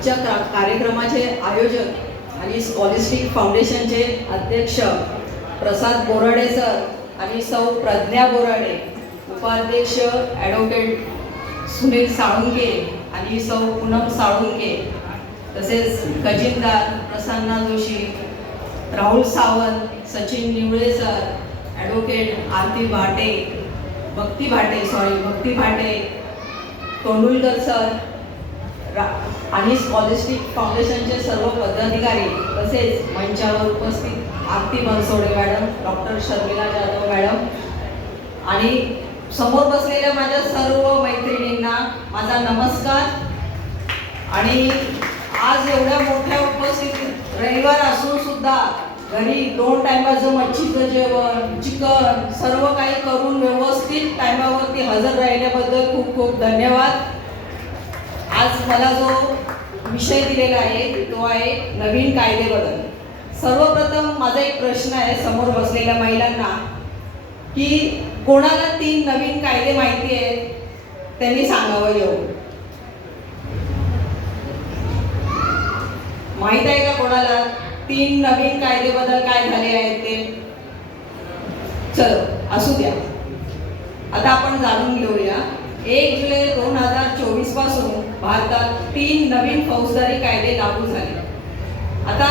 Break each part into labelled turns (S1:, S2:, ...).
S1: आजच्या कार्यक्रमाचे आयोजक आणि स्कॉलिस्टिक फाउंडेशनचे अध्यक्ष प्रसाद बोराडे सर आणि सौ प्रज्ञा बोराडे उपाध्यक्ष ॲडव्होकेट सुनील साळुंके आणि सौ पूनम साळुंके तसेच खजिनदार Prasanna Joshi Rahul Sawant Sachin Nivale sir advocate Aarti Bhate Bhakti Bhate sorry Bhakti Bhate Tondulkar sir रा आणि स्कॉलिस्टिक फाउंडेशनचे सर्व पदाधिकारी तसेच मंचावर उपस्थित Aarti Bansode madam doctor Sharmila Jadhav madam आणि समोर बसलेल्या माझ्या सर्व मैत्रिणींना माझा नमस्कार. आणि आज एवढ्या मोठ्या उपस्थितीत रविवार असून सुद्धा घरी दोन टायमाचं मच्छीचं जेवण चिकन सर्व काही करून व्यवस्थित टायमावरती हजर राहिल्याबद्दल खूप खूप धन्यवाद. आज मला जो विषय दिलेला आहे तो आहे नवीन कायदे बदल. सर्वप्रथम माझा एक प्रश्न आहे समोर बसलेल्या महिलांना की कोणाला तीन नवीन कायदे माहिती आहेत त्यांनी सांगावं येऊ माहीत आहे का कोणाला? तीन नवीन कायदे बदल काय झाले आहेत ते? चलो असू द्या. आता आपण जाणून घेऊया. एक जुलै दोन हजार चोवीसपासून भारतात तीन नवीन फौजदारी कायदे लागू झाले. आता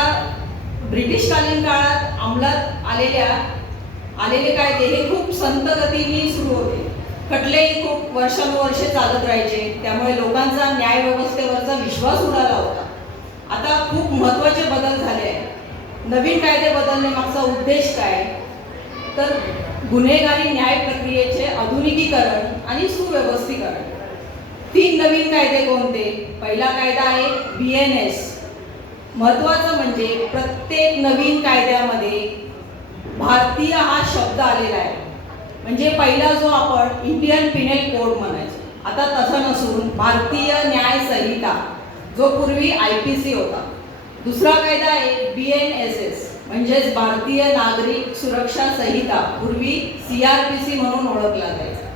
S1: ब्रिटिशकालीन काळात अंमलात आलेल्या आलेले कायदे हे खूप संत गतीने सुरू होते. खटलेही खूप वर्षानुवर्षे चालत राहायचे. त्यामुळे लोकांचा न्याय व्यवस्थेवरचा विश्वास उडाला होता. आता खूप महत्त्वाचे बदल झाले आहेत. नवीन कायदे बदलणे मागचा उद्देश काय? तर गुन्हेगारी न्याय प्रक्रियेचे आधुनिकीकरण आणि सुव्यवस्थीकरण. तीन नवीन कायदे कोणते? पहिला कायदा आहे बी एन एस महत्त्वाचं म्हणजे प्रत्येक नवीन कायद्यामध्ये भारतीय हा शब्द आलेला आहे. म्हणजे पहिला जो आपण इंडियन पिनेल कोड म्हणायचो. आता तसं नसून भारतीय न्याय संहिता जो पूर्वी आय पी सी होता. दुसरा कायदा आहे बी एन एस एस म्हणजेच भारतीय नागरिक सुरक्षा संहिता पूर्वी सी आर पी सी म्हणून ओळखला जायचा.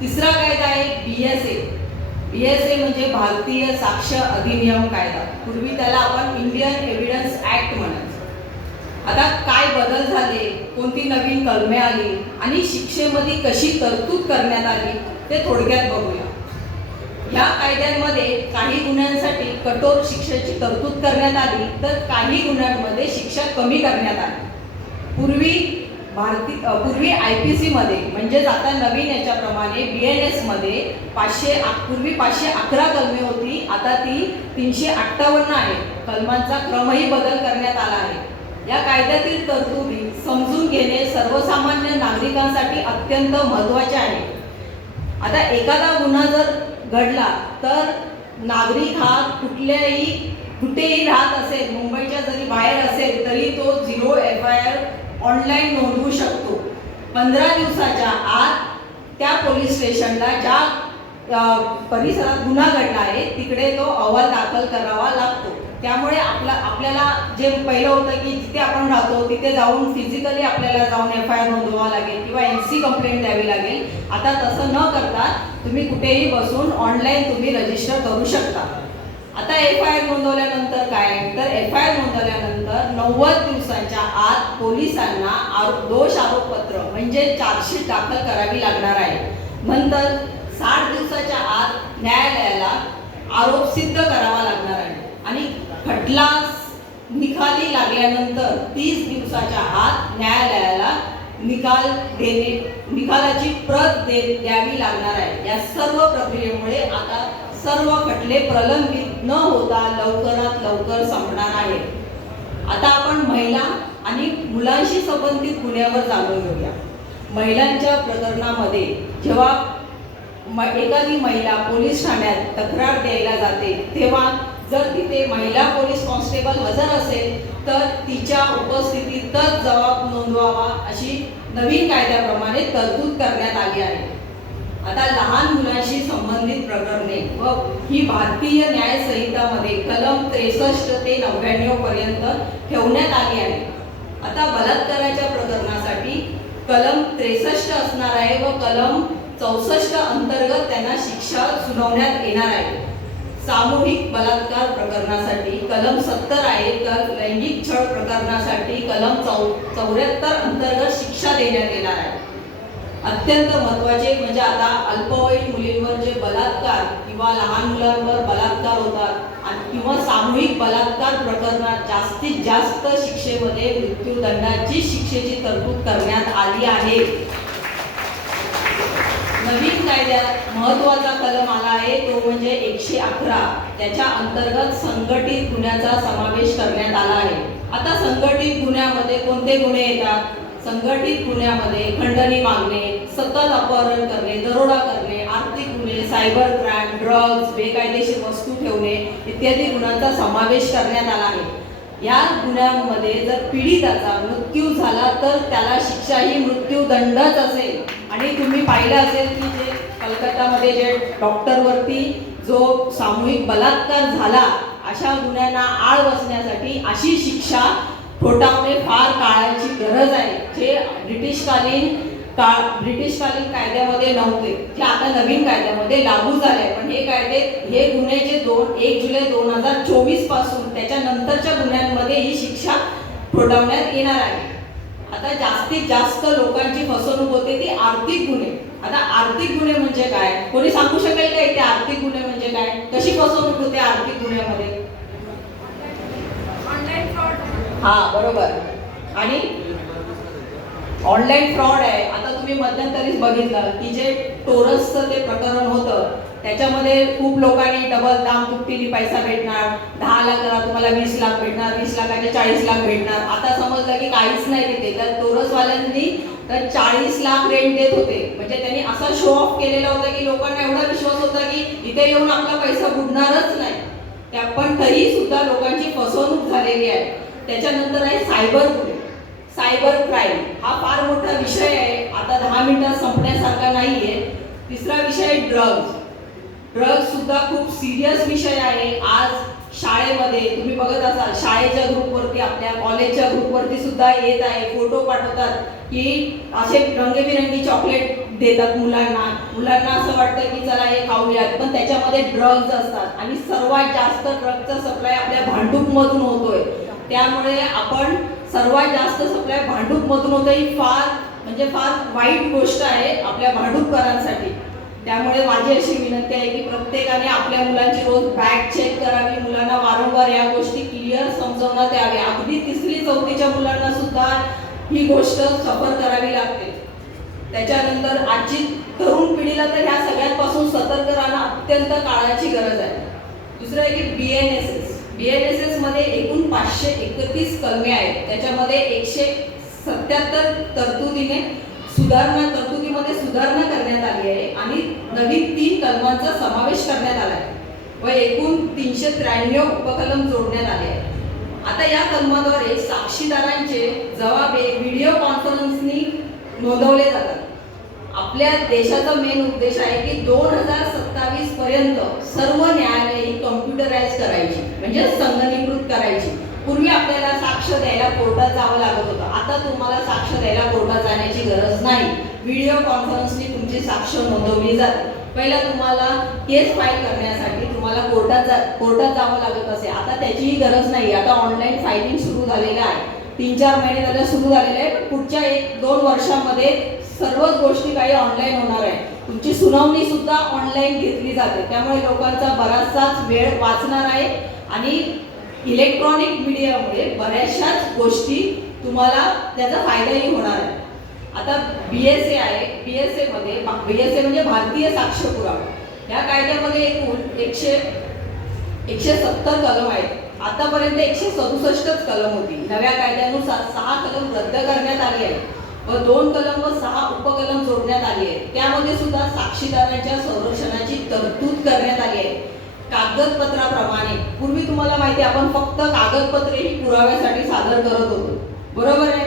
S1: तिसरा कायदा आहे बी S A B S A म्हणजे भारतीय साक्ष अधिनियम कायदा. पूर्वी त्याला आपण इंडियन एव्हिडन्स ऍक्ट म्हणायचो आता काय बदल झाले कोणती नवीन कलमे आली आणि शिक्षेमध्ये कशी तरतूद करण्यात आली ते थोडक्यात बघूया. या कायद्यांमध्ये काही गुन्ह्यांसाठी कठोर शिक्षेची तरतूद करण्यात आली तर काही गुन्ह्यांमध्ये शिक्षा कमी करण्यात आली. पूर्वी भारती पूर्वी आय पी सीमध्ये म्हणजेच आता नवीन याच्याप्रमाणे बी एन एसमध्ये पाचशे आ- पूर्वी पाचशे अकरा कलमे होती आता ती तीनशे अठ्ठावन्न आहे. कलमांचा क्रमही बदल करण्यात आला आहे. या कायद्यातील तरतुदी समजून घेणे सर्वसामान्य नागरिकांसाठी अत्यंत महत्त्वाचे आहे. आता एखादा गुन्हा जर घडला तर नागरिक हा कुठल्याही कुठेही राहत असेल मुंबईच्या जरी बाहेर असेल तरी तो zero F I R online नोंदवू शकतो. पंधरा दिवसाच्या आत त्या पोलीस स्टेशनला ज्या परिसरात गुन्हा घडला आहे तिकडे तो अहवाल दाखल करावा लागतो. त्यामुळे आपला आपल्याला जे पहिलं होतं की जिथे आपण राहतो तिथे जाऊन फिजिकली आपल्याला जाऊन एफ आय आर नोंदवावा लागेल किंवा एन सी कंप्लेंट द्यावी लागेल. आता तसं न करता तुम्ही कुठेही बसून ऑनलाईन तुम्ही रजिस्टर करू शकता. आता एफ आय आर नोंदवल्यानंतर काय? तर एफ आय आर नोंदवल्यानंतर नव्वद दिवसांच्या आत पोलिसांना आरो दोष आरोपपत्र म्हणजे चार्जशीट दाखल करावी लागणार आहे. नंतर साठ दिवसाच्या आत न्यायालयाला आरोप सिद्ध करावा लागणार आहे. आणि खटलास निकाली लागल्यानंतर तीस दिवसाच्या आत न्यायालयाला निकाल देणे निकालाची प्रत दे द्यावी लागणार आहे. या सर्व प्रक्रियेमुळे आता सर्व खटले प्रलंबित न होता लवकरात लवकर संपणार आहे आता आपण महिला आणि मुलांशी संबंधित गुन्ह्यावर जाणून घेऊया. महिलांच्या प्रकरणामध्ये जेव्हा म एखादी महिला पोलीस ठाण्यात तक्रार द्यायला जाते तेव्हा जर तिथे महिला पोलीस कॉन्स्टेबल हजर असेल तर तिच्या उपस्थितीतच जबाब नोंदवावा अशी नवीन कायद्याप्रमाणे तरतूद करण्यात आली आहे. आता लहान मुलांशी संबंधित प्रकरणे व ही भारतीय न्याय संहितामध्ये कलम त्रेसष्ट ते नव्याण्णव पर्यंत ठेवण्यात आली आहे. आता बलात्काराच्या प्रकरणासाठी कलम त्रेसष्ट असणार आहे व कलम चौसष्ट अंतर्गत त्यांना शिक्षा सुनावण्यात येणार आहे. सामूहिक बलात्कार प्रकरणासाठी कलम सत्तर आहे तर लैंगिक छळ प्रकरणासाठी कलम चौ चौऱ्याहत्तर अंतर्गत शिक्षा देण्यात येणार आहे. अत्यंत महत्त्वाचे म्हणजे आता अल्पवयीन मुलींवर जे बलात्कार किंवा लहान मुलांवर बलात्कार होतात किंवा सामूहिक बलात्कार प्रकरणात जास्तीत जास्त शिक्षेमध्ये मृत्यूदंडाची शिक्षेची तरतूद करण्यात आली आहे. नवीन कायद्यात महत्त्वाचा कलम आला आहे तो म्हणजे एकशे अकरा. त्याच्या अंतर्गत संघटित गुन्ह्याचा समावेश करण्यात आला आहे. आता संघटित गुन्ह्यामध्ये कोणते गुन्हे येतात? संघटित गुन्ह्यामध्ये खंडणी मागणे सतत अपहरण करणे दरोडा करणे आर्थिक गुन्हे सायबर क्राईम ड्रग्ज बेकायदेशीर वस्तू ठेवणे इत्यादी गुन्ह्यांचा समावेश करण्यात आला आहे. या गुन्ह्यांमध्ये जर पीडिताचा मृत्यू झाला तर त्याला शिक्षा ही मृत्यूदंडच असेल. आणि तुम्ही पाहिलं असेल की जे कलकत्तामध्ये जे डॉक्टरवरती जो सामूहिक बलात्कार झाला अशा गुन्ह्यांना आळ बसण्यासाठी अशी शिक्षा ठोठावणे फार काळाची गरज आहे. जे ब्रिटिशकालीन काळ ब्रिटिशकालीन कायद्यामध्ये नव्हते. जे आता नवीन कायद्यामध्ये लागू झाले पण हे कायदे हे गुन्हे जे दोन एक जुलै दोन हजार चोवीसपासून त्याच्यानंतरच्या गुन्ह्यांमध्ये ही शिक्षा ठोठावण्यात येणार आहे. आता जास्तीत जास्त लोकांची फसवणूक होते ती आर्थिक गुन्हे. आता आर्थिक गुन्हे म्हणजे काय? कोणी सांगू शकेल का ते आर्थिक गुन्हे म्हणजे काय? कशी फसवणूक होते आर्थिक गुन्ह्यामध्ये? हा बरोबर. आणि ऑनलाईन फ्रॉड आहे. आता तुम्ही मध्यंतरीच बघितलं की जे टोरसचं ते प्रकरण होतं त्याच्यामध्ये खूप लोकांनी डबल दाम दुपटीने पैसा भेटणार. दहा लाख तुम्हाला वीस लाख भेटणार वीस लाखाने चाळीस लाख भेटणार. आता समजलं की काहीच नाही तिथे. तर टोरसवाल्यांनी तर चाळीस लाख रेंट देत होते. म्हणजे त्यांनी असा शो ऑफ केलेला होता की लोकांना एवढा विश्वास होता की इथे येऊन आपला पैसा बुडणारच नाही. त्या पण तरी सुद्धा लोकांची फसवणूक झालेली आहे. त्याच्यानंतर आहे सायबर गुन्हे सायबर क्राईम हा फार मोठा विषय आहे. आता दहा मिनिटात संपण्यासारखा नाही आहे तिसरा विषय आहे ड्रग्ज ड्रग्ज सुद्धा खूप सिरियस विषय आहे. आज शाळेमध्ये तुम्ही बघत असाल शाळेच्या ग्रुपवरती आपल्या कॉलेजच्या ग्रुपवरती सुद्धा येत आहे. फोटो पाठवतात की असे रंगबिरंगी चॉकलेट देतात मुलांना. मुलांना असं वाटतं की चला हे खाऊयात. पण त्याच्यामध्ये ड्रग्ज असतात. आणि सर्वात जास्त ड्रगचा सप्लाय आपल्या भांडूपमधून होतोय. त्यामुळे आपण सर्वात जास्त सप्लाय भांडूपमधून होतं ही फार म्हणजे फार वाईट गोष्ट आहे आपल्या भांडूपकरांसाठी. त्यामुळे माझी अशी विनंती आहे की प्रत्येकाने आपल्या मुलांची रोज बॅग चेक करावी मुलांना वारंवार या गोष्टी क्लिअर समजवण्यात याव्या. अगदी तिसरी चौथीच्या मुलांना सुद्धा ही गोष्ट सफर करावी लागते. त्याच्यानंतर आजची तरुण पिढीला तर ह्या सगळ्यांपासून सतर्क राहणं अत्यंत काळाची गरज आहे. दुसरं आहे की B N S S B N S एसमध्ये एकूण पाचशे एकतीस कलमे आहेत. त्याच्यामध्ये एकशे सत्याहत्तर तरतुदीने सुधारणा तरतुदीमध्ये सुधारणा करण्यात आली आहे आणि नवीन तीन कलमांचा समावेश करण्यात आला आहे. व एकूण तीनशे त्र्याण्णव उपकलम जोडण्यात आले आहे आता या कलमाद्वारे साक्षीदारांचे जबाबे व्हिडिओ कॉन्फरन्सनी नोंदवले जातात. आपल्या देशाचा मेन उद्देश आहे की दोन हजार सत्तावीस पर्यंत सर्व न्यायालये ही कम्प्युटराईज करायची म्हणजे संगणीकृत करायची. पूर्वी आपल्याला साक्ष द्यायला कोर्टात जावं लागत होतं. आता तुम्हाला साक्ष द्यायला कोर्टात जाण्याची गरज नाही. व्हिडिओ कॉन्फरन्सनी तुमची साक्ष नोंदवली जाते. पहिला तुम्हाला केस फाईल करण्यासाठी तुम्हाला कोर्टात जा कोर्टात जावं लागत असे. आता त्याचीही गरज नाही. आता ऑनलाईन फायलिंग सुरू झालेलं आहे. तीन चार महिने त्याला सुरू झालेलं आहे. पण पुढच्या एक दोन वर्षामध्ये सर्वच गोष्टी काही ऑनलाईन होणार आहे तुमची सुनावणी सुद्धा ऑनलाईन घेतली जाते. त्यामुळे लोकांचा बराचसाच वेळ वाचणार आहे आणि इलेक्ट्रॉनिक मीडियामुळे बऱ्याचशाच गोष्टी तुम्हाला त्याचा फायदाही होणार आहे. आता बी एस ए आहे. बी एस एमध्ये बी एस ए म्हणजे भारतीय साक्ष पुरावा या कायद्यामध्ये एकूण एकशे एकशे सत्तर कलम आहेत. आतापर्यंत एकशे सदुसष्टच कलम होती. नव्या कायद्यानुसार सहा कलम रद्द करण्यात आली आहे व दोन कलम व सहा उपकलम जोडण्यात आली आहे त्यामध्ये सुद्धा साक्षीदारांच्या संरक्षणाची तरतूद करण्यात आली आहे. कागदपत्राप्रमाणे पूर्वी तुम्हाला माहिती आहे, आपण फक्त कागदपत्रे ही पुराव्यासाठी सादर करत होतो. बरोबर आहे?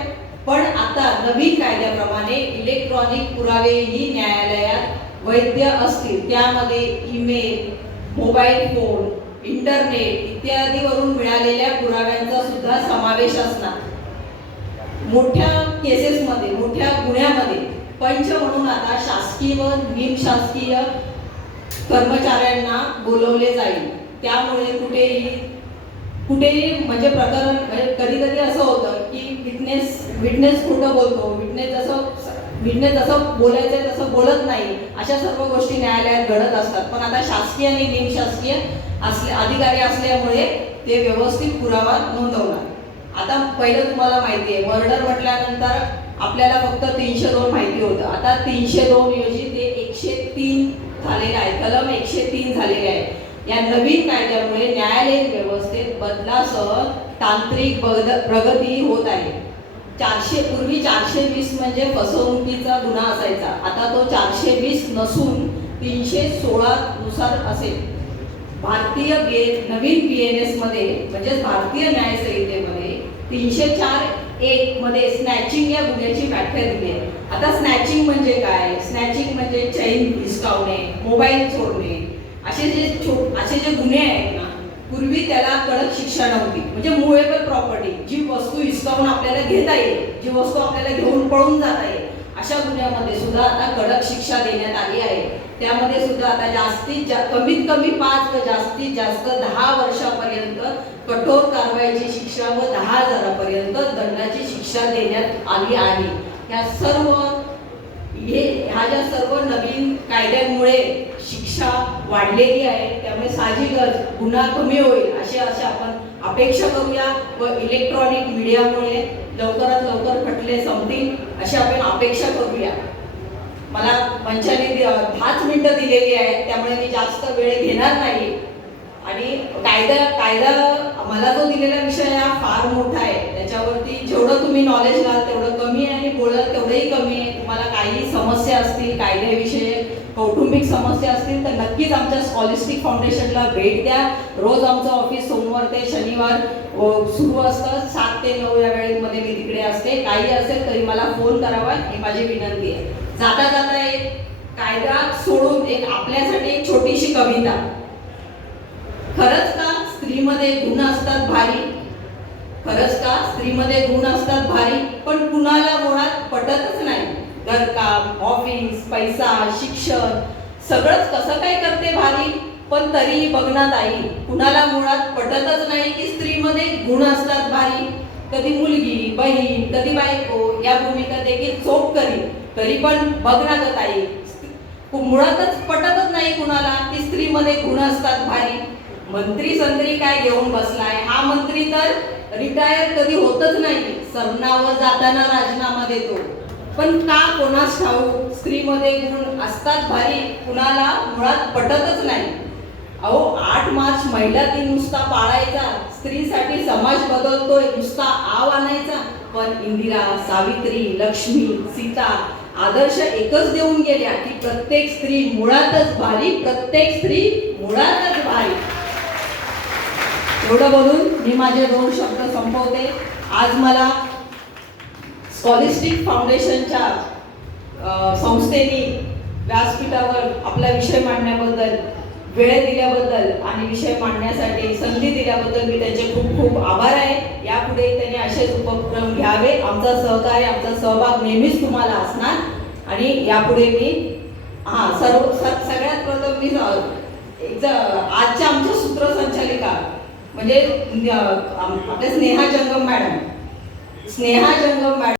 S1: पण आता नवीन कायद्याप्रमाणे इलेक्ट्रॉनिक पुरावेही न्यायालयात वैध असतील. त्यामध्ये ईमेल मोबाईल फोन इंटरनेट इत्यादीवरून मिळालेल्या पुराव्यांचा सुद्धा समावेश असणार. मोठ्या केसेसमध्ये मोठ्या गुन्ह्यामध्ये. पंच म्हणून आता शासकीय व निमशासकीय कर्मचाऱ्यांना बोलवले जाईल. त्यामुळे कुठेही कुठेही म्हणजे प्रकरण म्हणजे कधी कधी असं होतं की विटनेस विटनेस खोटं बोलतो विटनेस जसं विटनेस जसं बोलायचं तसं बोलत नाही अशा सर्व गोष्टी न्यायालयात घडत असतात. पण आता शासकीय आणि निमशासकीय असले अधिकारी असल्यामुळे ते व्यवस्थित पुरावा नोंदवणार. आता पहिलं तुम्हाला माहिती आहे मर्डर म्हटल्यानंतर आपल्याला फक्त तीनशे दोन माहिती होतं. आता तीनशे दोन ऐवजी ते एकशे तीन झालेले आहे. कलम एकशे तीन झालेले आहे. या नवीन कायद्यामुळे न्यायालयीन व्यवस्थेत बदलासह तांत्रिक बद- प्रगती होत आहे. चारशे पूर्वी चारशे वीस म्हणजे फसवणुकीचा गुन्हा असायचा. आता तो चारशे वीस नसून तीनशे सोळा नुसार असेल. भारतीय बी नवीन बी एन एसमध्ये म्हणजेच भारतीय न्याय तीनशे चार एक मध्ये स्नॅचिंग या गुन्ह्याची व्याख्या दिली आहे. आता स्नॅचिंग म्हणजे काय? स्नॅचिंग म्हणजे चैन हिसकावणे मोबाईल चोरणे. असे जे छो असे जे गुन्हे आहेत ना पूर्वी त्याला कडक शिक्षा नव्हती. म्हणजे मुवेबल प्रॉपर्टी जी वस्तू हिसकावून आपल्याला घेता येईल जी वस्तू आपल्याला घेऊन पळून जाता येईल अशा गुन्ह्यामध्ये सुद्धा आता कडक शिक्षा देण्यात आली आहे. त्यामध्ये सुद्धा आता जास्तीत जा कमीत कमी पाच व जास्तीत जास्त दहा वर्षापर्यंत कठोर कारवाईची शिक्षा व दहा हजारापर्यंत दंडाची शिक्षा देण्यात आली आहे. या सर्व हे ह्या ज्या सर्व नवीन कायद्यांमुळे शिक्षा वाढलेली आहे त्यामुळे साहजिकच गुन्हा कमी होईल असे असे आपण अपेक्षा करूया व इलेक्ट्रॉनिक मीडियामुळे लवकरात लवकर खटले संपतील अशी आपण अपेक्षा करूया. मला मंचाने दहाच मिनटं दिलेली आहेत त्यामुळे मी जास्त वेळ घेणार नाही. आणि कायदा कायदा मला जो दिलेला विषय हा फार मोठा आहे. त्याच्यावरती जेवढं तुम्ही नॉलेज घाल तेवढं कमी आहे आणि बोलाल तेवढंही कमी आहे. तुम्हाला काही समस्या असतील कायद्याविषयी कौटुंबिक समस्या असतील तर नक्कीच आमच्या स्कॉलिस्टिक फाउंडेशनला भेट द्या. रोज आमचं ऑफिस सोमवार ते शनिवार सुरू असतं सात ते नऊ या वेळेमध्ये मी तिकडे असते. काही असेल तरी मला फोन करावा ही माझी विनंती आहे. जाता जाता एक कायदा सोडून एक आपल्यासाठी एक छोटीशी कविता. खरंच का? स्त्रीमध्ये गुण असतात भारी. खरंच का? स्त्रीमध्ये गुण असतात भारी पण कुणाला मुळात पटतच नाही. घरकाम ऑफिस पैसा शिक्षण सगळंच कसं काय करते भारी? पण तरीही बघण्यात आई कुणाला मुळात पटतच नाही की स्त्रीमध्ये गुण असतात भारी? कधी मुलगी बहीण कधी बायको या भूमिका देखील चोख करी तरी पण बघण्यात आई मुळातच पटतच नाही कुणाला की स्त्रीमध्ये गुण असतात भारी? मंत्री संत्री काय घेऊन बसलाय? हा मंत्री तर रिटायर कधी होतच नाही. सरनावर जाताना राजीनामा देतो. पण का कोणास ठाऊ स्त्रीमध्ये गुण असतात भारी कुणाला मुळात पटतच नाही. अहो आठ मार्च महिला दिन नुसता पाळायचा. स्त्रीसाठी समाज बदलतोय नुसता आव आणायचा. पण इंदिरा सावित्री लक्ष्मी सीता आदर्श एकच देऊन गेल्या की प्रत्येक स्त्री मुळातच भारी प्रत्येक स्त्री मुळातच भारी. एवढं बोलून मी माझे दोन शब्द संपवते. आज मला स्कॉलिस्टिक फाउंडेशनच्या संस्थेने व्यासपीठावर आपला विषय मांडण्याबद्दल वेळ दिल्याबद्दल आणि विषय मांडण्यासाठी संधी दिल्याबद्दल मी त्यांचे खूप खूप आभार आहे. यापुढे त्यांनी असेच उपक्रम घ्यावे. आमचा सहकार्य आमचा सहभाग नेहमीच तुम्हाला असणार. आणि यापुढे मी हां सर्व सगळ्यात प्रथम मी एक आजच्या आमच्या सूत्रसंचालिका म्हणजे आपल्या स्नेहा जंगम मॅडम. स्नेहा जंगम मॅडम.